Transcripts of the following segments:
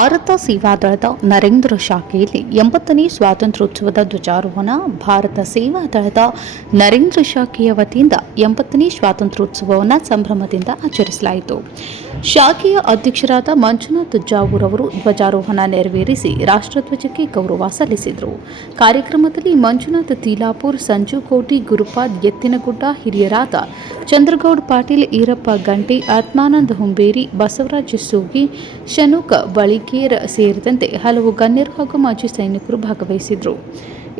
ಭಾರತ ಸೇವಾದಳದ ನರೇಂದ್ರ ಶಾಖೆಯಲ್ಲಿ 80ನೇ ಸ್ವಾತಂತ್ರ್ಯೋತ್ಸವದ ಧ್ವಜಾರೋಹಣ. ಭಾರತ ಸೇವಾದಳದ ನರೇಂದ್ರ ಶಾಖೆಯ ವತಿಯಿಂದ 80ನೇ ಸ್ವಾತಂತ್ರ್ಯೋತ್ಸವವನ್ನು ಸಂಭ್ರಮದಿಂದ ಆಚರಿಸಲಾಯಿತು. ಶಾಖೆಯ ಅಧ್ಯಕ್ಷರಾದ ಮಂಜುನಾಥ್ ಜಾವೂರ್ ಅವರು ಧ್ವಜಾರೋಹಣ ನೆರವೇರಿಸಿ ರಾಷ್ಟ್ರಧ್ವಜಕ್ಕೆ ಗೌರವ ಸಲ್ಲಿಸಿದರು. ಕಾರ್ಯಕ್ರಮದಲ್ಲಿ ಮಂಜುನಾಥ್ ತೀಲಾಪುರ್, ಸಂಜು ಕೋಟಿ, ಗುರುಪಾದ್ ಎತ್ತಿನಗುಡ್ಡ, ಹಿರಿಯರಾದ ಚಂದ್ರಗೌಡ್ ಪಾಟೀಲ್, ಈರಪ್ಪ ಗಂಟೆ, ಆತ್ಮಾನಂದ ಹುಂಬೇರಿ, ಬಸವರಾಜ ಸೂಗಿ, ಶನುಕ್ ಬಳಿಕೇರ್ ಸೇರಿದಂತೆ ಹಲವು ಗಣ್ಯರು ಹಾಗೂ ಮಾಜಿ ಸೈನಿಕರು ಭಾಗವಹಿಸಿದರು.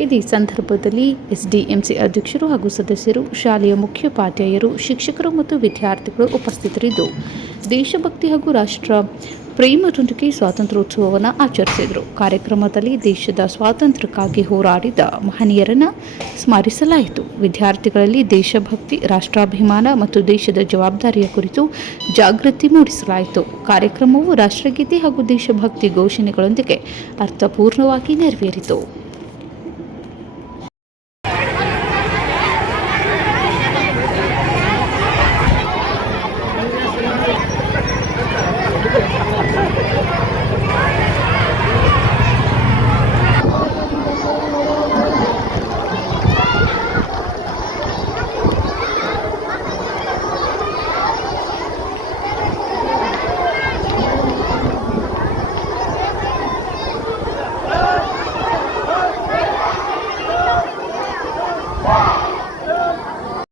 ಇದೇ ಸಂದರ್ಭದಲ್ಲಿ ಎಸ್ಡಿಎಂಸಿ ಅಧ್ಯಕ್ಷರು ಹಾಗೂ ಸದಸ್ಯರು, ಶಾಲೆಯ ಮುಖ್ಯೋಪಾಧ್ಯಾಯರು, ಶಿಕ್ಷಕರು ಮತ್ತು ವಿದ್ಯಾರ್ಥಿಗಳು ಉಪಸ್ಥಿತರಿದ್ದು ದೇಶಭಕ್ತಿ ಹಾಗೂ ರಾಷ್ಟ್ರ ಪ್ರೇಮದೊಂದಿಗೆ ಸ್ವಾತಂತ್ರ್ಯೋತ್ಸವವನ್ನು ಆಚರಿಸಿದರು. ಕಾರ್ಯಕ್ರಮದಲ್ಲಿ ದೇಶದ ಸ್ವಾತಂತ್ರ್ಯಕ್ಕಾಗಿ ಹೋರಾಡಿದ ಮಹನೀಯರನ್ನು ಸ್ಮರಿಸಲಾಯಿತು. ವಿದ್ಯಾರ್ಥಿಗಳಲ್ಲಿ ದೇಶಭಕ್ತಿ, ರಾಷ್ಟ್ರಾಭಿಮಾನ ಮತ್ತು ದೇಶದ ಜವಾಬ್ದಾರಿಯ ಕುರಿತು ಜಾಗೃತಿ ಮೂಡಿಸಲಾಯಿತು. ಕಾರ್ಯಕ್ರಮವು ರಾಷ್ಟ್ರಗೀತೆ ಹಾಗೂ ದೇಶಭಕ್ತಿ ಘೋಷಣೆಗಳೊಂದಿಗೆ ಅರ್ಥಪೂರ್ಣವಾಗಿ ನೆರವೇರಿತು.